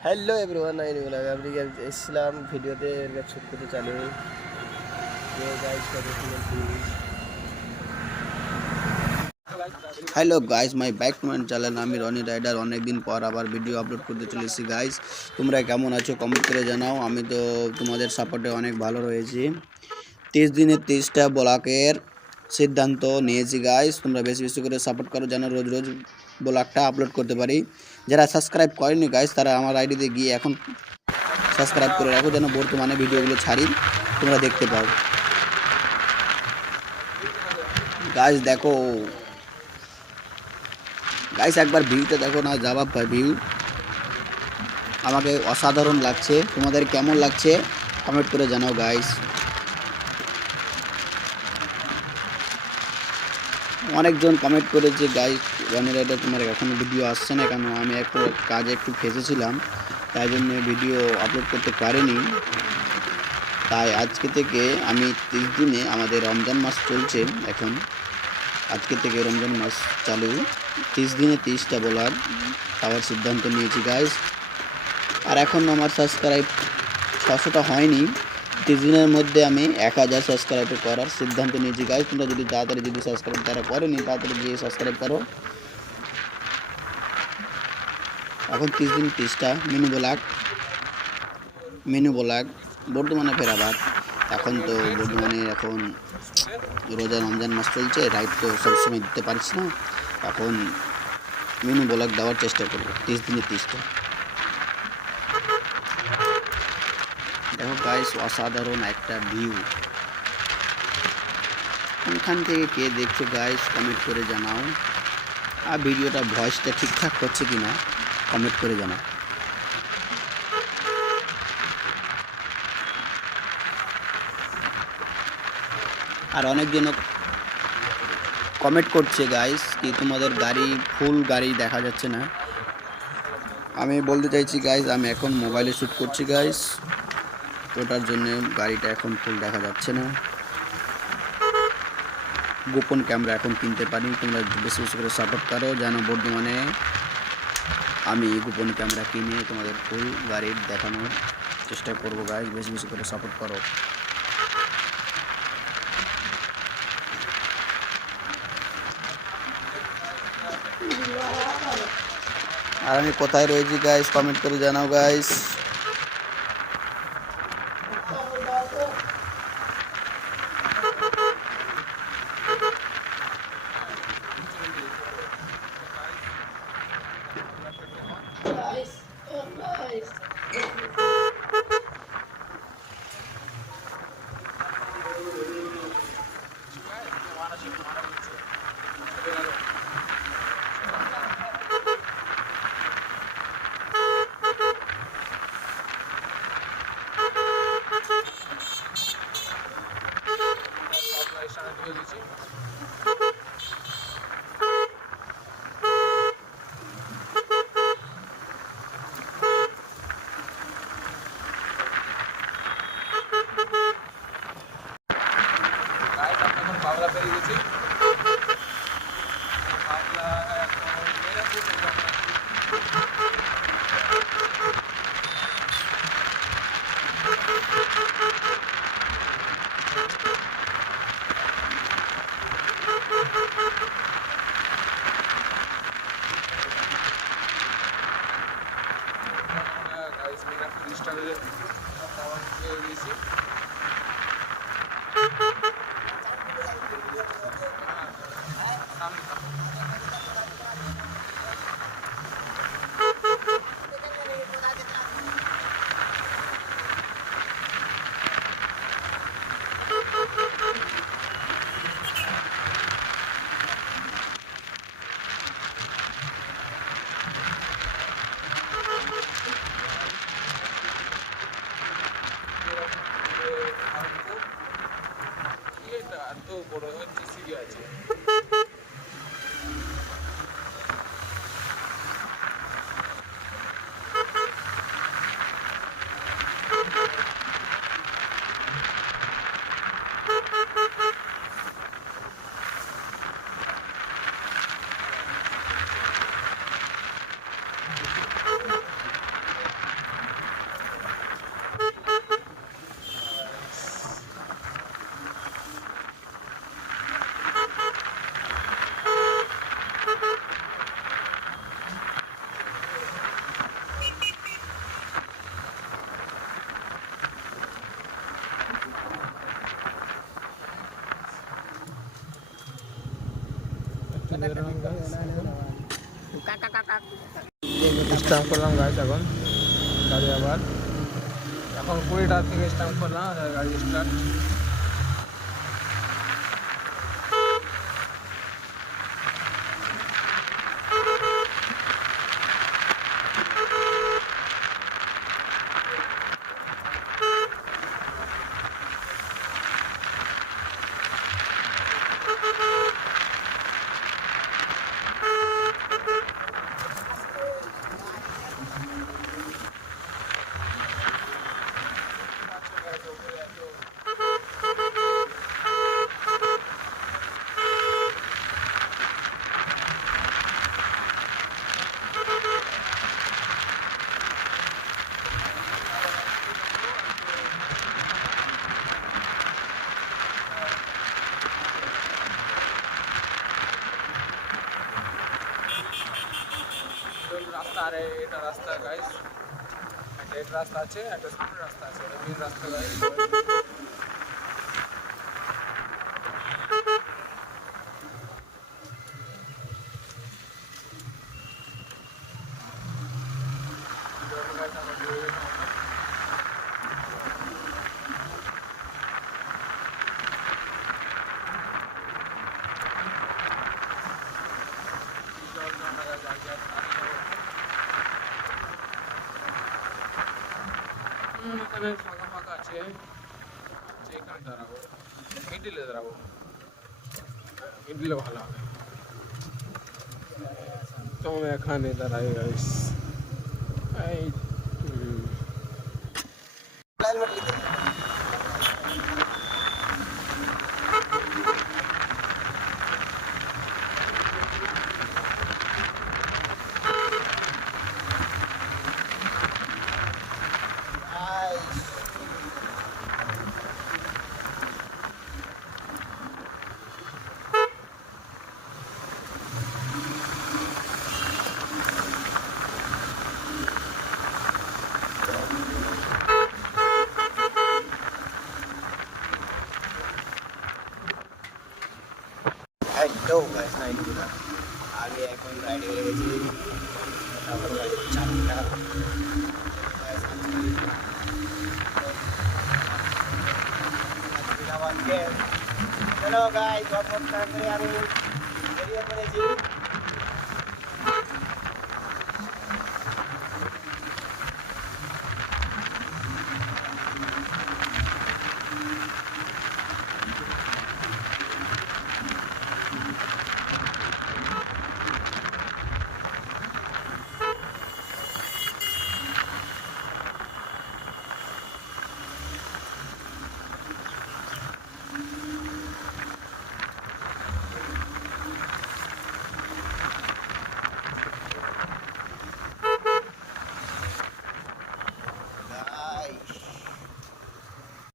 hello everyone I नहीं लगा अभी इस्लाम वीडियो ते शूट करते चालू ये गाइस का hello guys my back to my channel আমি রনি রাইডার অনেক দিন পর আবার ভিডিও আপলোড করতে চলেছি গাইস তোমরা কেমন আছো কমেন্ট করে জানাও আমি তো তোমাদের সাপোর্টে অনেক ভালো রয়েছি 30 দিনে 30টা ব্লকের সিদ্ধান্ত নিয়েছি গাইস তোমরা বেশি বেশি করে সাপোর্ট করো যেন রোজ রোজ ব্লগটা আপলোড করতে পারি যারা সাবস্ক্রাইব করেনি গাইস তারা আমার আইডিতে গিয়ে এখন সাবস্ক্রাইব করে রাখো যেন বর্তমানে ভিডিওগুলো ছাড়ি তোমরা দেখতে পাও গাইস দেখো গাইস একবার ভিউটা দেখো না জবাব ভাই ভিউ আমাকে অসাধারণ লাগছে তোমাদের কেমন লাগছে কমেন্ট করে জানাও গাইস অনেকজন কমেন্ট করেছে গাইস রনি রাইডার তোমার এখনো ভিডিও আসছে না কেন আমি একটু কাজে একটু ফেসেছিলাম তাই জন্য ভিডিও আপলোড করতে পারিনি তাই আজকে থেকে আমি 30 দিনে আমাদের রমজান মাস চলছে এখন আজকে থেকে রমজান মাস চালু 30 দিনে 30টা বলার পাওয়ার সিদ্ধান্ত নিয়েছি গাইস আর এখন আমার সাবস্ক্রাইব 600টা হয়নি 30 দিনের মধ্যে আমি 1000 সাবস্ক্রাইব করার সিদ্ধান্ত নিয়েছি গাইস তোমরা যদি তাড়াতাড়ি যদি সাবস্ক্রাইব তারা করেনি তাড়াতাড়ি গিয়ে সাবস্ক্রাইব করো এখন 30 দিন 30টা মিনু ব্লগ বর্তমানে ফের আবার এখন তো বর্তমানে এখন রোজা রমজান মাস চলছে রাইড তো সবসময় দিতে পারছি না এখন মিনু ব্লগ দেওয়ার চেষ্টা করবো 30 দিনে 30টা দেখো গাইস অসাধারণ একটা ভিউ কোনখান থেকে কে দেখছো গাইস কমেন্ট করে জানাও আর ভিডিওটা ভয়েসটা ঠিকঠাক হচ্ছে কিনা কমেন্ট করে জানাও আর অনেকজন কমেন্ট করছে গাইস কি তোমাদের গাড়ি ফুল গাড়ি দেখা যাচ্ছে না আমি বলতে চাইছি গাইস আমি এখন মোবাইলে শ্যুট করছি গাইস ওটার জন্য গাড়িটা এখন ফুল দেখা যাচ্ছে না গোপন ক্যামেরা এখন কিনতে পারি তোমরা বেশি বেশি করে সাপোর্ট করো যেন বর্তমানে আমি গোপন ক্যামেরা কিনে তোমাদের ফুল গাড়ির দেখানোর চেষ্টা করবো গাইস বেশি বেশি করে সাপোর্ট করো আর আমি কোথায় রয়েছি গাইস কমেন্ট করে জানাও গাইস বাংলা পেয়ে গেছি বাংলা গাইস মেরা 30 স্টারের পাওয়ার পেয়ে গেছি এত বড় হচ্ছে আছে বেরোলাম গাইস স্টার্ট করলাম গাইস এখন গাড়ি আবার এখন 20টা থেকে স্টার্ট করলাম গাড়ি স্টার্ট রাস্তা আরে এটা রাস্তা গাইস একটা রাস্তা আছে একটা স্কুল রাস্তা আছে এটা মেন রাস্তা গাইস এখানে ফাঁকা ফাঁকা আছে এখানে দাঁড়াবো মিডিলে দাঁড়াবো মিডিলে ভালো হবে তো আমি এখানে দাঁড়াই গাইস এই হ্যালো গাইস নাইট গুলা আগে এখন রাইডে লেগেছি তারপর চারটা হ্যালো গাইস আমি বেরিয়ে পড়েছি